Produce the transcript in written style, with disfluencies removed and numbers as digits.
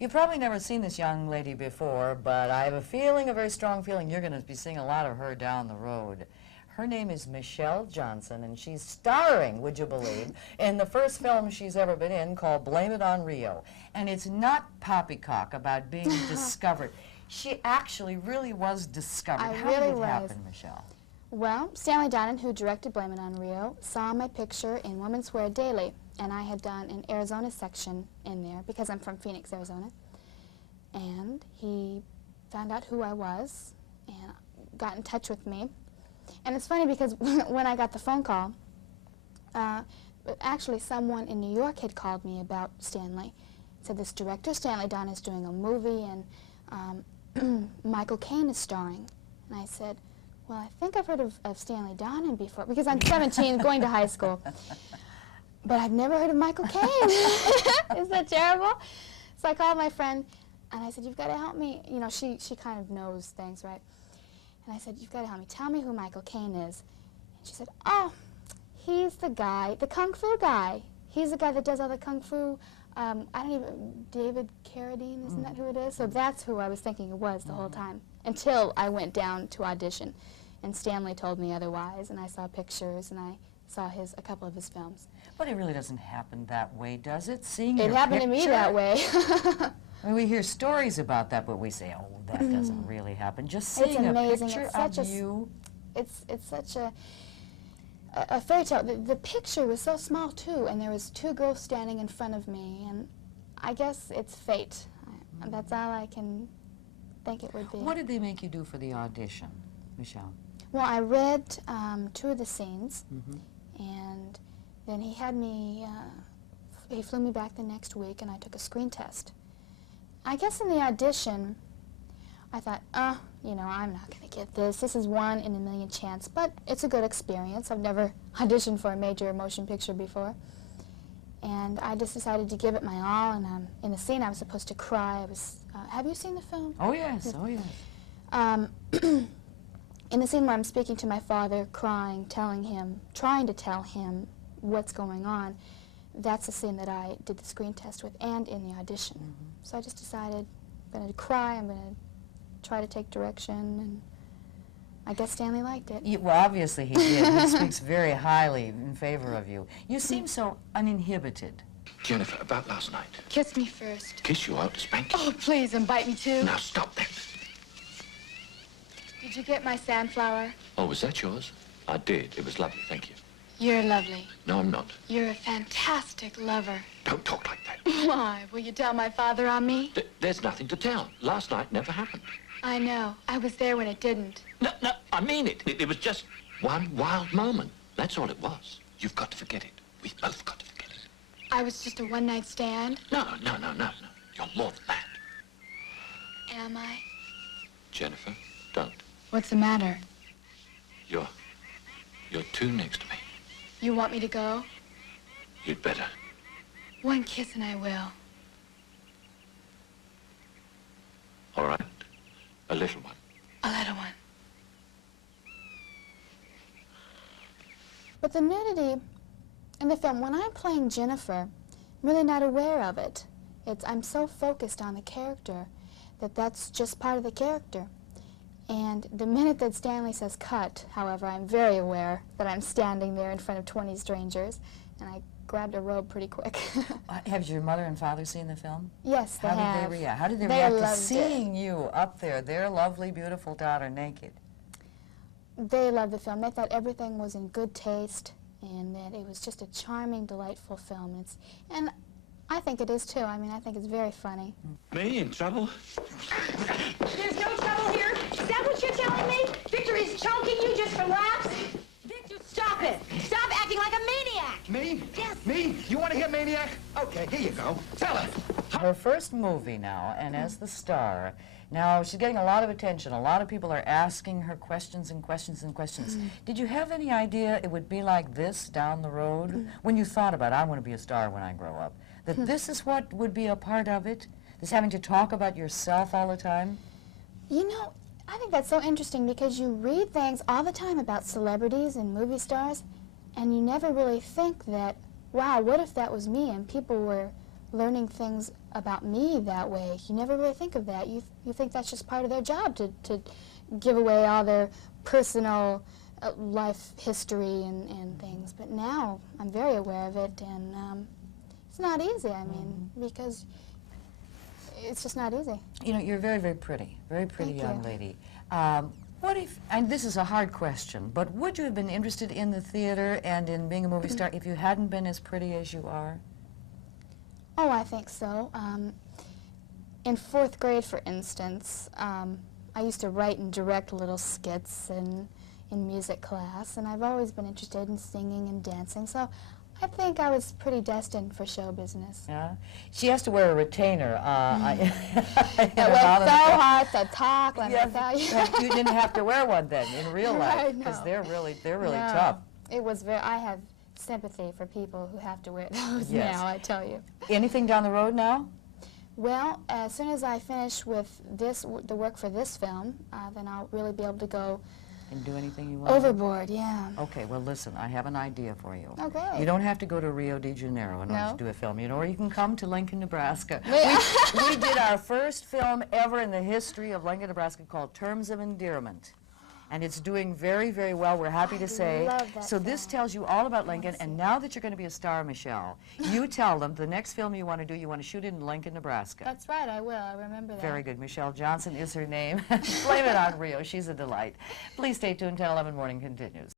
You've probably never seen this young lady before, but I have a feeling, a very strong feeling, you're going to be seeing a lot of her down the road. Her name is Michelle Johnson, and she's starring, would you believe, in the first film she's ever been in called Blame It on Rio. And it's not poppycock about being discovered. She actually really was discovered. How did it happen, Michelle? Well, Stanley Donen, who directed Blame It on Rio, saw my picture in Women's Wear Daily, and I had done an Arizona section in there because I'm from Phoenix, Arizona. And he found out who I was and got in touch with me. And it's funny because when I got the phone call, actually someone in New York had called me about Stanley. Said this director, Stanley Donen, is doing a movie and Michael Caine is starring. And I said, well, I think I've heard of Stanley Donen before, because I'm 17 going to high school. But I've never heard of Michael Caine. Isn't that terrible? So I called my friend and I said, you've got to help me. You know, she kind of knows things, right? And I said, you've got to help me. Tell me who Michael Caine is. And she said, oh, he's the guy, the Kung Fu guy. He's the guy that does all the Kung Fu. I don't even, David Carradine, isn't that who it is? So that's who I was thinking it was the whole time, until I went down to audition. And Stanley told me otherwise, and I saw pictures, and I saw a couple of his films. But it really doesn't happen that way, does it? Seeing it your happened picture, to me that way. I mean, we hear stories about that, but we say, oh, that doesn't really happen. Just seeing a picture of you. It's such a fairy tale. The picture was so small, too, and there was two girls standing in front of me, and I guess it's fate. That's all I can think it would be. What did they make you do for the audition, Michelle? Well, I read two of the scenes, and then he had me, he flew me back the next week, and I took a screen test. I guess in the audition, I thought, you know, I'm not going to get this. This is 1 in a million chance, but it's a good experience. I've never auditioned for a major motion picture before. And I just decided to give it my all, and in the scene I was supposed to cry. I was, have you seen the film? Oh, yes, oh, yes. In the scene where I'm speaking to my father, crying, telling him, trying to tell him what's going on, that's the scene that I did the screen test with and in the audition. So I just decided I'm going to cry, I'm going to try to take direction, and I guess Stanley liked it. Well, obviously he did. He speaks very highly in favor of you. You seem so uninhibited. Jennifer, about last night. Kiss me first. Kiss you out to spank you? Oh, please, and bite me too. Now stop that. Did you get my sandflower? Oh, was that yours? I did. It was lovely, thank you. You're lovely. No, I'm not. You're a fantastic lover. Don't talk like that. Why? Will you tell my father on me? There's nothing to tell. Last night never happened. I know. I was there when it didn't. No, I mean it. It was just one wild moment. That's all it was. You've got to forget it. We've both got to forget it. I was just a one-night stand? No. You're more than that. Am I? Jennifer, don't. What's the matter? You're too next to me. You want me to go? You'd better. One kiss and I will. All right. A little one. A little one. But the nudity in the film, when I'm playing Jennifer, I'm really not aware of it. I'm so focused on the character that that's just part of the character. And the minute that Stanley says cut, however, I'm very aware that I'm standing there in front of 20 strangers, and I grabbed a robe pretty quick. Have your mother and father seen the film? Yes, they have. How did they react? How did they react to seeing you up there, their lovely, beautiful daughter, naked? They loved the film. They thought everything was in good taste, and that it was just a charming, delightful film. And I think it is, too. I mean, I think it's very funny. Me in trouble? There's no trouble here. Is that what you're telling me? Victor is choking you just for laughs? Victor, stop it. Stop acting like a maniac. Me? Yes. Me? You want to hear Maniac? Okay, here you go. Tell her. Her first movie now, and as the star. Now, she's getting a lot of attention. A lot of people are asking her questions and questions and questions. Did you have any idea it would be like this down the road? When you thought about, I want to be a star when I grow up, that this is what would be a part of it? This having to talk about yourself all the time? You know, I think that's so interesting because you read things all the time about celebrities and movie stars, and you never really think that, wow, what if that was me and people were learning things about me that way. You never really think of that. You think that's just part of their job to give away all their personal life history and things. But now I'm very aware of it, and it's not easy. I mean, because it's just not easy. You know, you're very, very pretty Thank young you. lady. What if, and this is a hard question, but would you have been interested in the theater and in being a movie star if you hadn't been as pretty as you are? Oh, I think so. In 4th grade, for instance, I used to write and direct little skits in music class, and I've always been interested in singing and dancing, so I think I was pretty destined for show business. Yeah? She has to wear a retainer. It was so hard to talk, let me tell you. You didn't have to wear one then in real life, Right, because no. they're really No, tough. It was I have sympathy for people who have to wear those Yes. now, I tell you. Anything down the road now? Well, as soon as I finish with the work for this film, then I'll really be able to go And do anything you want? overboard, yeah. Okay, well listen, I have an idea for you. Okay. You don't have to go to Rio de Janeiro in order No. to do a film, you know, or you can come to Lincoln, Nebraska. Yeah. We did our first film ever in the history of Lincoln, Nebraska called Terms of Endearment. And it's doing very, very well, we're happy to say. love that So this film. tells you all about Lincoln, and now that you're going to be a star, Michelle, you tell them the next film you want to do, you want to shoot it in Lincoln, Nebraska. That's right, I will. I remember that. Very good. Michelle Johnson is her name. Blame it on Rio. She's a delight. Please stay tuned. 10/11 Morning continues.